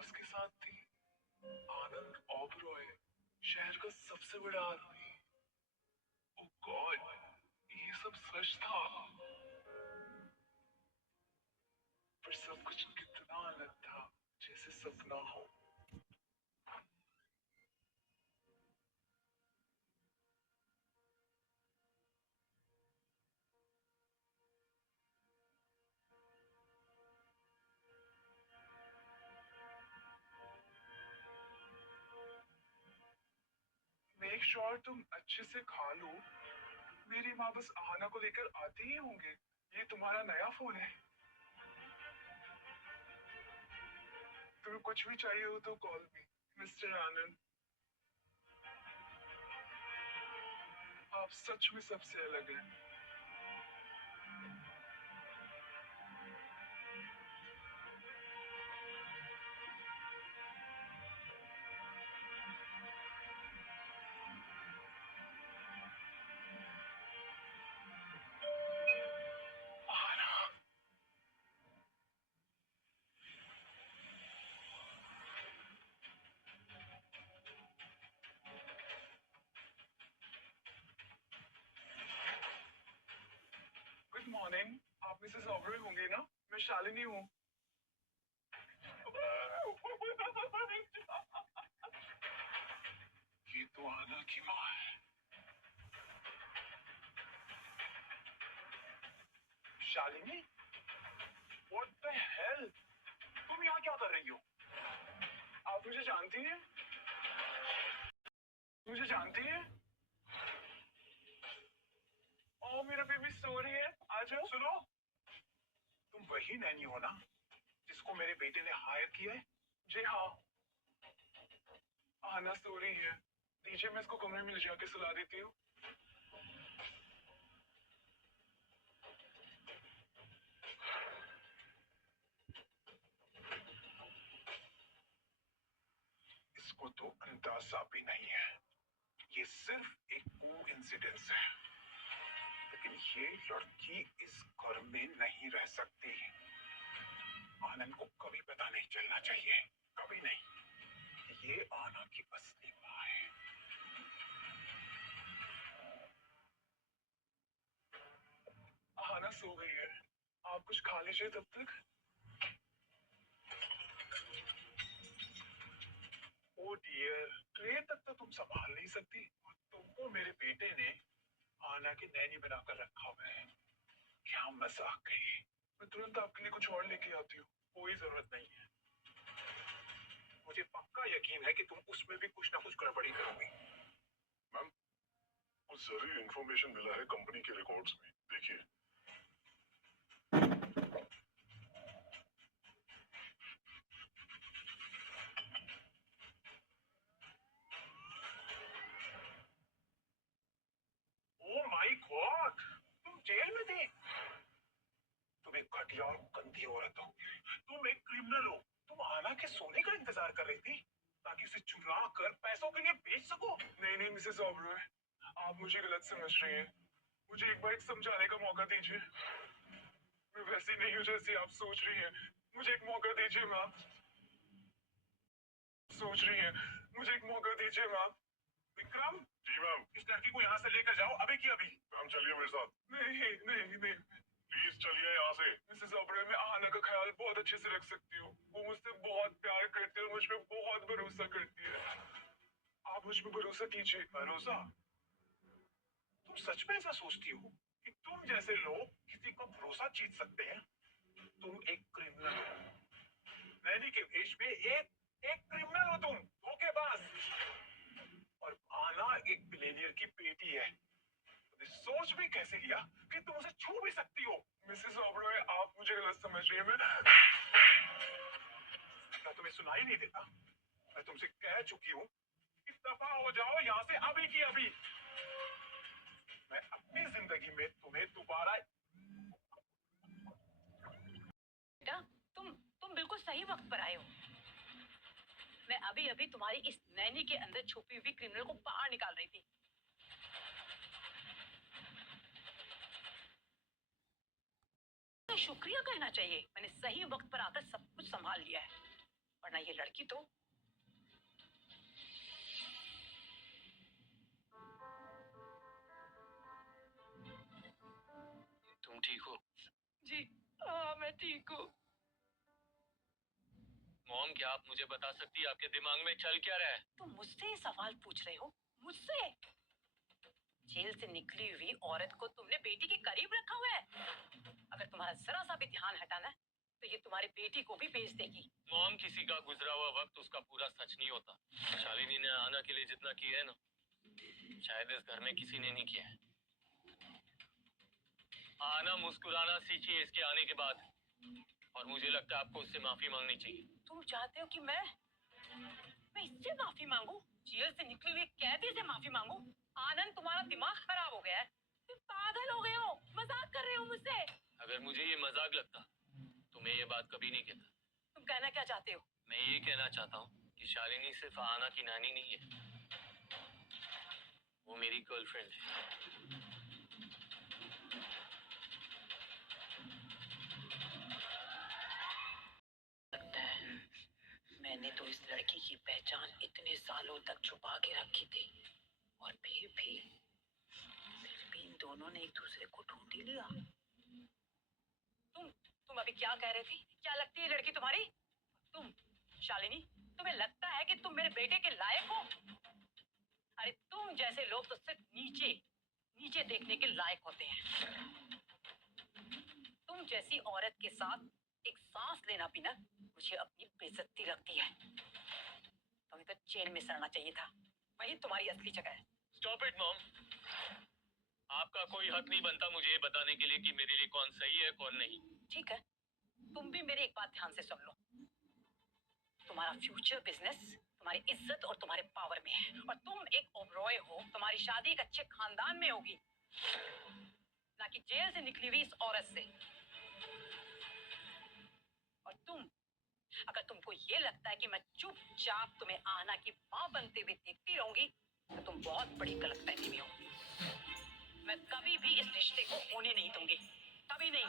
Boss के साथ थी। आनंद ओबरॉय, शहर का सबसे बड़ा आदमी। ओ गॉड, ये सब सच था। पर सब कुछ कितना अलग था, जैसे सपना हो। मेक श्योर तुम अच्छे से खा लो। मेरी माँ बस आना को लेकर आते ही होंगे। ये तुम्हारा नया फोन है। तुम्हें कुछ भी चाहिए हो तो कॉल मी, मिस्टर आनंद। आप सच में सबसे अलग हैं। Good morning. आप मिसेस ओबरॉय होंगे ना? मैं शालिनी हूँ। ये तो आना की माँ है। Shalini, what the hell? तुम यहाँ क्या कर रही हो? आप मुझे जानती हैं? मुझे जानती हैं? ओ मेरा बेबी सो रही है। आ जाओ। सुनो, तुम वही नैनी हो ना जिसको मेरे बेटे ने हायर किया है? जी हाँ। आना सो रही है। दीजिए, मैं इसको कमरे में ले जाके सुला देती हूँ। इसको तो अंदाजा भी नहीं है। ये सिर्फ एक कोइंसिडेंस है। लेकिन ये लड़की इस घर में नहीं रह सकती। आनंद को कभी पता नहीं चलना चाहिए, कभी नहीं। ये आना की असली माँ है। आना सो गई है। आप कुछ खा लीजिए तब तक। ओ डियर, ट्रे तक तो तुम संभाल नहीं सकती। तुमको मेरे बेटे ने आना की नैनी बनाकर रखा हुआ है। क्या मजाक कही। मैं तुरंत आपके लिए कुछ और लेके आती हूँ। कोई जरूरत नहीं है। मुझे पक्का यकीन है कि तुम उसमें भी कुछ ना कुछ गड़बड़ी करोगी। मैम, कुछ जरूरी इंफॉर्मेशन मिला है कंपनी के रिकॉर्ड्स में, देखिए। ओ माय गॉड, तुम जेल में थी। तुम एक घटिया और गंदी औरत हो। तुम एक क्रिमिनल हो। तुम आना के सोने का इंतजार कर रही थी ताकि उसे चुरा कर पैसों के लिए बेच सको। नहीं नहीं मिसेस ओबरॉय, आप मुझे गलत समझ रही हैं। मुझे एक बार समझाने का मौका दीजिए। मैं वैसी नहीं हूँ जैसी आप सोच रही हैं। मुझे एक मौका दीजिए मैम। सोच रही हैं। मुझे एक मौका दीजिए मैम। विक्रम। जी मैम। इस लड़की को यहाँ से लेकर जाओ, अभी की अभी। मैम चलिए मेरे साथ। नहीं नहीं नहीं, प्लीज चलिए यहाँ से। मिसेस ओबरॉय, मैं आना का ख्याल बहुत अच्छे से रख सकती हूँ। वो मुझसे बहुत प्यार करती है और मुझ पे बहुत भरोसा करती है। आप मुझ पे भरोसा कीजिए। भरोसा? तुम सच में ऐसा सोचती हो कि तुम जैसे लोग किसी का भरोसा जीत सकते हैं? तुम एक क्रिमिनल हो। नैनी के भेष में एक एक क्रिमिनल हो तुम, धोखेबाज। और आना एक बिलियनियर की बेटी है। तुमने सोच भी कैसे लिया कि तुम उसे छू भी सकती हो? मिसेस ओबरॉय, आप मुझे गलत समझ रही है। मैं क्या तुम्हें सुनाई नहीं देता? मैं तुमसे कह चुकी हूँ कि दफा हो जाओ यहाँ से अभी की अभी। मैं अपनी जिंदगी में तुम्हें दोबारा। बेटा, तुम बिल्कुल सही वक्त पर आए हो। मैं अभी अभी तुम्हारी इस नैनी के अंदर छुपी हुई क्रिमिनल को बाहर निकाल रही थी। तो शुक्रिया करना चाहिए, मैंने सही वक्त पर आकर सब कुछ संभाल लिया है। वरना ये लड़की तो तुम ठीक हो? जी हाँ मैं ठीक हूँ। मॉम, क्या आप मुझे बता सकती है आपके दिमाग में चल क्या रहा है? तुम मुझसे ये सवाल पूछ रहे हो? मुझसे? जेल से निकली हुई औरत को तुमने बेटी के करीब रखा हुआ है। अगर तुम्हारा जरा सा भी ध्यान हटाना है, तो ये तुम्हारी बेटी को भी बेच देगी। मॉम, किसी का गुजरा हुआ वक्त उसका पूरा सच नहीं होता। शालिनी ने आना के लिए जितना किया है ना, शायद इस घर में किसी ने नहीं किया है। आना मुस्कुराना सीखिए इसके आने के बाद, और मुझे लगता है आपको उससे माफी मांगनी चाहिए। तुम चाहते हो कि मैं इससे माफी मांगू? जेल से निकली हुई कैदी से माफी मांगू? आनंद, तुम्हारा दिमाग खराब हो गया है। तुम पागल हो गए हो, मजाक कर रहे हो मुझसे। अगर मुझे ये मजाक लगता तो मैं ये बात कभी नहीं कहता। तुम कहना क्या चाहते हो? मैं ये कहना चाहता हूँ कि शालिनी सिर्फ आना की नानी नहीं है, वो मेरी गर्लफ्रेंड है। लगता है मैंने तो इस लड़की की पहचान इतने सालों तक छुपा के रखी थी, और फिर भी इन दोनों ने एक दूसरे को ढूंढ ही लिया। तुम अभी क्या कह रही थी? क्या लगती है लड़की तुम्हारी? तुम शालिनी, तुम्हें लगता है कि तुम मेरे बेटे के लायक हो? अरे तुम जैसे लोग तो सिर्फ नीचे नीचे देखने के लायक होते हैं। तुम जैसी औरत के साथ एक सांस लेना भी ना मुझे अपनी बेइज्जती लगती है। तुम्हें तो जेल में सड़ना चाहिए था, वही तुम्हारी असली जगह है। स्टॉप इट मॉम, आपका कोई हक नहीं बनता मुझे ये बताने के लिए कि मेरे लिए कौन सही है कौन नहीं। ठीक है, तुम भी मेरी एक बात ध्यान से सुन लो। तुम्हारा फ्यूचर बिजनेस तुम्हारी इज्जत और तुम्हारे पावर में है, और तुम एक ओबरॉय हो। तुम्हारी शादी एक अच्छे खानदान में होगी, ना कि जेल से निकली हुई इस औरत से। और अगर तुमको ये लगता है कि मैं चुपचाप तुम्हें आना की माँ बनते हुए देखती रहूंगी, तो तुम बहुत बड़ी गलतफहमी में हो। मैं कभी भी इस रिश्ते को होने नहीं दूंगी, कभी नहीं।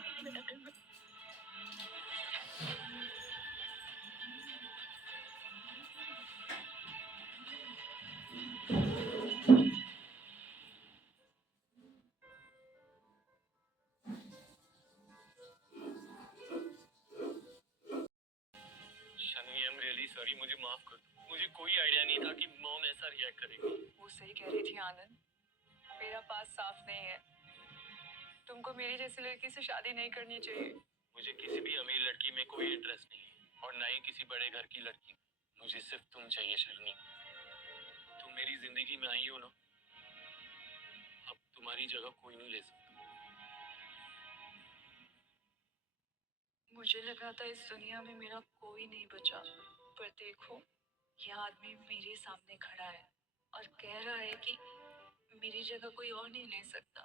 Shani, I am really sorry, मुझे माफ कर दो। मुझे कोई आइडिया नहीं था कि मॉम ऐसा रिएक्ट करेगी। वो सही कह रही थी आनंद, मेरा पास साफ नहीं है। तुमको मेरी जैसी लड़की से शादी नहीं करनी चाहिए। मुझे किसी भी अमीर लड़की में कोई इंटरेस्ट नहीं है, और ना ही किसी बड़े घर की लड़की। मुझे सिर्फ तुम चाहिए शर्मी। तुम मेरी जिंदगी में आई हो ना, अब तुम्हारी जगह कोई नहीं ले सकता। मुझे लगा था इस दुनिया में मेरा कोई नहीं बचा, पर देखो, यह आदमी मेरे सामने खड़ा है और कह रहा है कि मेरी जगह कोई और नहीं ले सकता।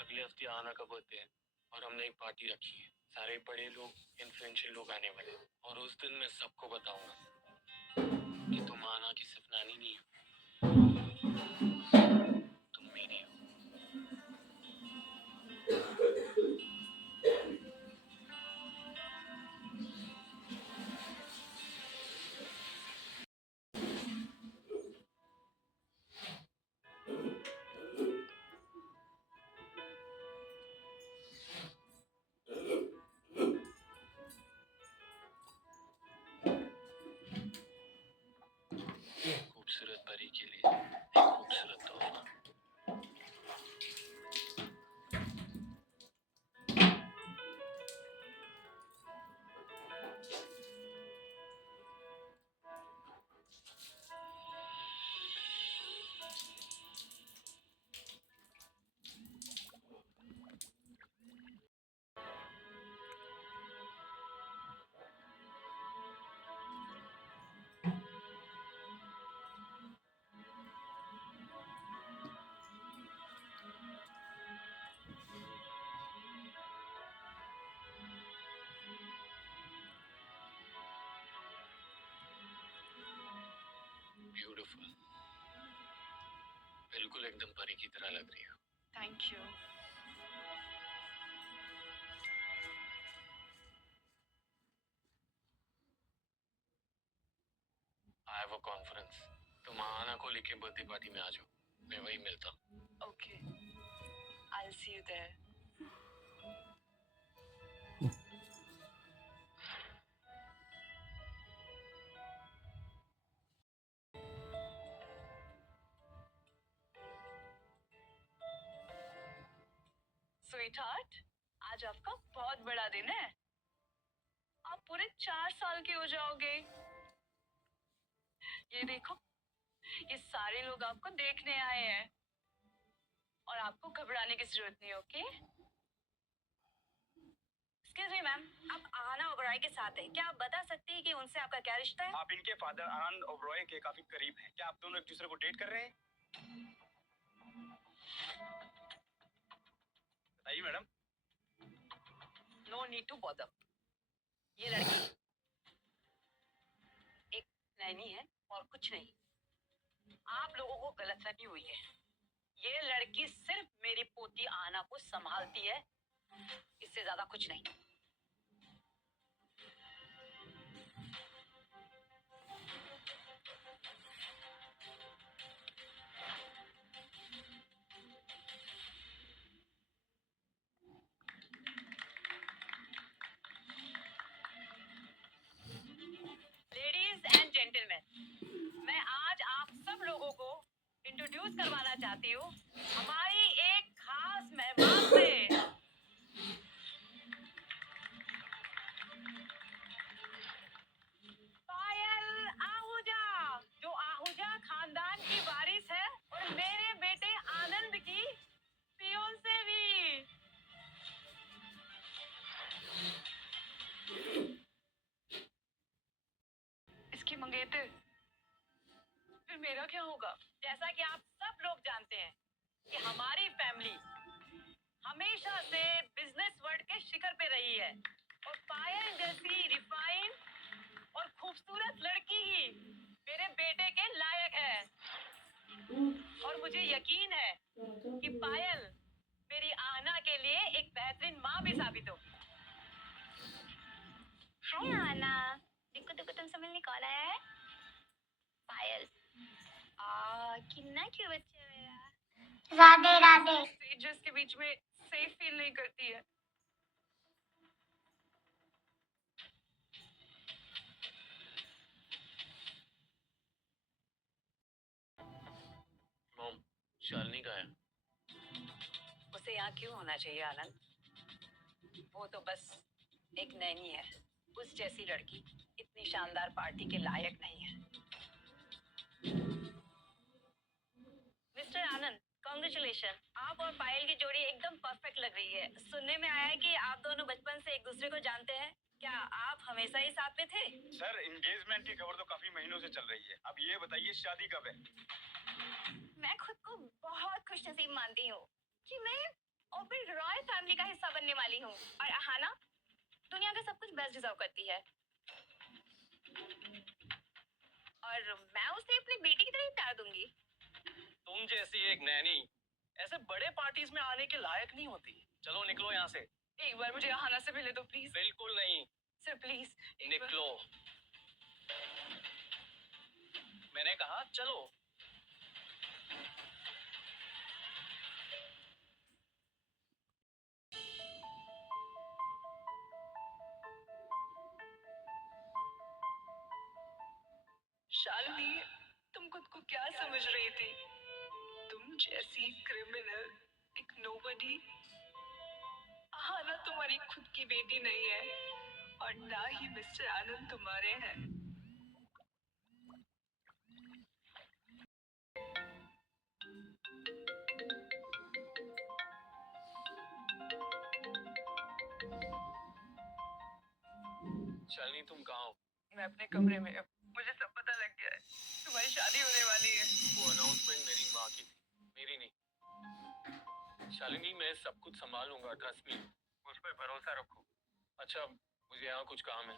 अगले हफ्ते आना का बर्थडे है, और हमने एक पार्टी रखी है। सारे बड़े लोग, इन्फ्लुएंशियल लोग आने वाले हैं, और उस दिन मैं सबको बताऊंगा कि तुम आना की सिर्फ नानी नहीं हो, तुम मेरी हो। खूबसूरत परी के लिए एक खूबसूरत तोहफा। ब्यूटीफुल, बिल्कुल एकदम परी की तरह लग रही हो। Thank you. Have a conference. तुम आना को लेके बर्थडे पार्टी में आ जाओ, मैं वही मिलता हूँ। Okay, I'll see you there. Sweetheart, आज आपका बहुत बड़ा दिन है। आप पूरे 4 साल के हो जाओगे। ये देखो, ये सारे लोग आपको देखने आए हैं और आपको घबराने की जरूरत नहीं, ओके? एक्सक्यूज मी मैम, आप आहाना ओबराय के साथ हैं। क्या आप बता सकते हैं कि उनसे आपका क्या रिश्ता है? आप इनके फादर आनंद ओबरॉय के काफी करीब हैं। क्या आप दोनों एक दूसरे को डेट कर रहे हैं? बताइए madam. No need to bother. ये लड़की एक नैनी है और कुछ नहीं। आप लोगों को गलतफहमी हुई है। ये लड़की सिर्फ मेरी पोती आना को संभालती है, इससे ज्यादा कुछ नहीं। लेडीज एंड जेंटलमैन, मैं आज आप सब लोगों को इंट्रोड्यूस करवाना चाहती हूँ हमारी एक खास मेहमान से। पायल आहूजा, जो आहूजा खानदान की वारिस है और मेरे बेटे आनंद की फियोंसे भी। इसकी मंगेतर, फिर मेरा क्या होगा? जैसा कि आप सब लोग जानते हैं कि हमारी फैमिली हमेशा से बिजनेस वर्ल्ड के शिखर पे रही है और पायल जैसी रिफाइन और खूबसूरत लड़की ही मेरे बेटे के लायक है। और मुझे यकीन है कि पायल मेरी आहना के लिए एक बेहतरीन माँ भी साबित हो। हाय आना, देखो तुमसे मिलने कौन आया है? पायल। कितना क्यूट बच्चा है मेरा। राधे राधे। स्ट्रेंजर्स के बीच में सेफ फील नहीं करती है। मॉम, शालिनी का है। उसे यहाँ क्यों होना चाहिए आनंद? वो तो बस एक नैनी है। उस जैसी लड़की इतनी शानदार पार्टी के लायक नहीं है। मिस्टर आनंद, कांग्रेचुलेशन। आप और पायल की जोड़ी एकदम परफेक्ट लग रही है। सुनने में आया है कि आप दोनों बचपन से एक दूसरे को जानते हैं। क्या आप हमेशा ही साथ में थे? सर, एंगेजमेंट की खबर तो काफी महीनों से चल रही है। अब ये बताइए शादी कब है? मैं खुद को बहुत खुशनसीब मानती हूँ कि मैं ओबेरॉय रॉय फैमिली का हिस्सा बनने वाली हूँ और आहाना दुनिया का सब कुछ बेस्ट डिजर्व करती है। और मैं उसे अपनी बेटी की तरह ही प्यार दूंगी। तुम जैसी एक नैनी ऐसे बड़े पार्टीज में आने के लायक नहीं होती। चलो निकलो यहाँ से। एक बार मुझे आहाना से मिले दो प्लीज। बिल्कुल नहीं। सर प्लीज निकलो। मैंने कहा चलो। शालिनी, तुम खुद को क्या समझ रही थी? तुम जैसी क्रिमिनल, एक नोबडी। आहाना तुम्हारी खुद की बेटी नहीं है और ना ही मिस्टर आनंद तुम्हारे हैं। शालिनी, तुम कहाँ हो? मैं अपने कमरे में हूँ। मुझे सब पता लग गया है। तुम्हारी शादी होने वाली है। वो अनाउंसमेंट मेरी माँ की थी, मेरी नहीं। शालिनी, मैं सब कुछ संभालूंगा, ट्रस्ट मी। मुझ पर भरोसा रखो। अच्छा, मुझे यहाँ कुछ काम है,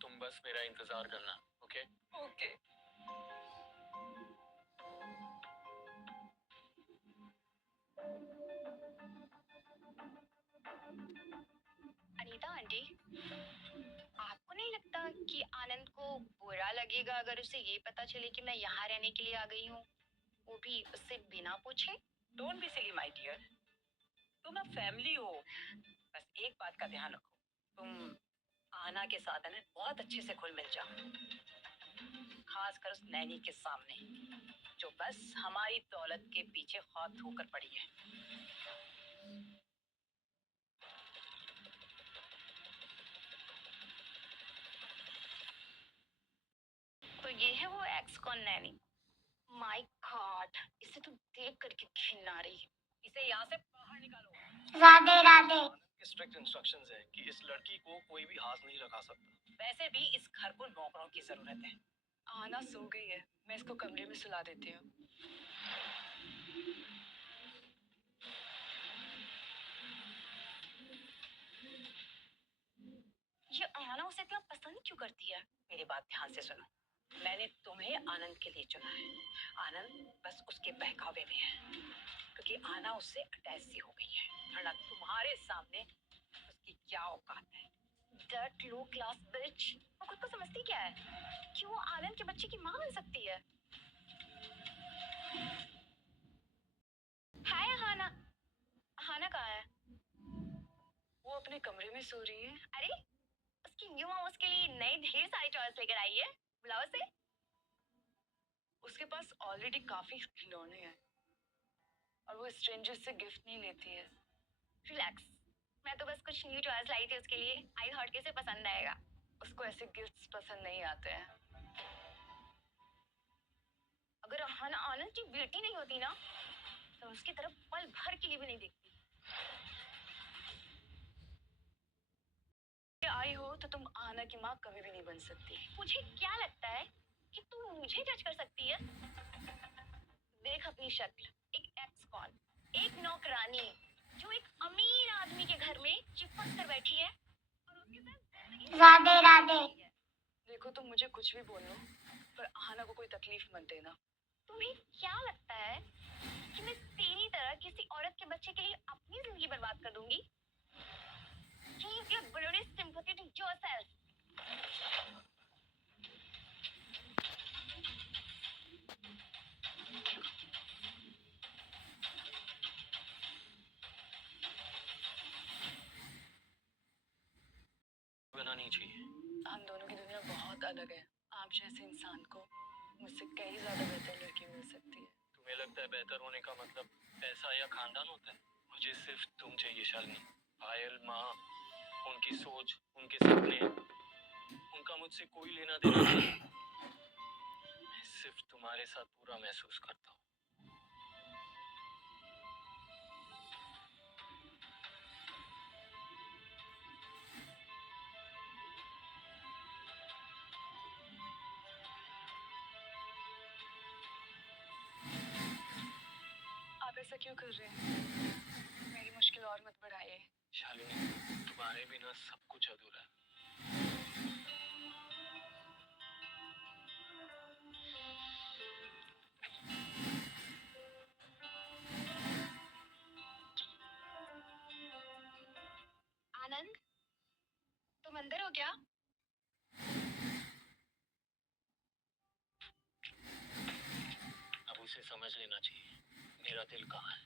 तुम बस मेरा इंतजार करना, ओके? ओके। अनीता आंटी, आपको नहीं लगता कि आनंद को बुरा लगेगा अगर उसे ये पता चले कि मैं यहाँ रहने के लिए आ गई हूँ, वो भी उससे बिना पूछे? Don't be silly my dear, तुम अब फैमिली हो। बस एक बात का ध्यान रखो, तुम आना के साथ है ना बहुत अच्छे से घुल मिल जाओ, खासकर उस नैनी के सामने जो बस हमारी दौलत के पीछे हाथ धोकर पड़ी है। तो ये है वो ex con nanny. My god, इसे तो देख करके घिन आ रही है। इसे यहाँ से बाहर निकालो। राधे राधे। के स्ट्रिक्ट इंस्ट्रक्शंस है कि इस लड़की को कोई भी हाथ नहीं लगा सकता। वैसे भी इस घर को नौकरों की जरूरत है। आना सो गई है, मैं इसको कमरे में सुला देती हूँ। ये आना उसे इतना पसंद क्यों करती है? मेरी बात ध्यान से सुनो, मैंने तुम्हें आनंद के लिए चुना है। आनंद बस उसके बहकावे में है, क्योंकि आना उससे अटैच सी हो गई है, वरना तुम्हारे सामने उसकी क्या औकात है। That low class bitch, वो खुद को समझती क्या है कि वो आनंद के बच्चे की माँ बन सकती है? हाय हाना। हाना कहाँ है? वो अपने कमरे में सो रही है। अरे, उसकी न्यू मॉम उसके लिए नई ढेर सारी टॉयज लेकर आई है। बुलाओ उसे। उसके पास ऑलरेडी काफी खिलौने हैं और वो स्ट्रेंजर्स से गिफ्ट नहीं लेती है। रिलैक्स, मैं तो बस कुछ न्यू टॉयज लाई थी उसके लिए। आई थॉट कि उसे पसंद आएगा। उसको ऐसे गिफ्ट्स पसंद नहीं आते हैं। अगर हाना आनंद की बेटी नहीं होती ना, तो उसकी तरफ पल भर के लिए भी नहीं देखती। आई हो तो तुम आना की माँ कभी भी नहीं बन सकती। मुझे क्या लगता है कि तू मुझे जज कर सकती है? देख अपनी शक्ल, एक एक्स कॉन, एक नौकरानी जो एक अमीर आदमी के घर में चिपक कर बैठी है और उसके साथ राधे राधे। देखो तुम मुझे कुछ भी बोलो, पर आना को कोई तकलीफ मत देना। तुम्हें क्या लगता है कि मैं तेरी तरह किसी औरत के बच्चे के लिए अपनी जिंदगी बर्बाद कर दूंगी? Give your bloody sympathy to yourself. बना नहीं चाहिए। हम दोनों की दुनिया बहुत अलग है। आप जैसे इंसान को मुझसे कई ज्यादा बेहतर लड़की मिल सकती है। तुम्हें लगता है बेहतर होने का मतलब पैसा या खानदान होता है? मुझे सिर्फ तुम चाहिए शालिनी। पायल, माँ, उनकी सोच, उनके सपने, उनका मुझसे कोई लेना देना नहीं। मैं सिर्फ तुम्हारे साथ पूरा महसूस करता हूँ। आप ऐसा क्यों कर रहे हैं? मेरी मुश्किल और मत बढ़ाइए। शालिनी, तुम्हारे बिना सब कुछ अधूरा है। आनंद, तुम अंदर हो क्या? अब उसे समझ लेना चाहिए मेरा दिल कहाँ है।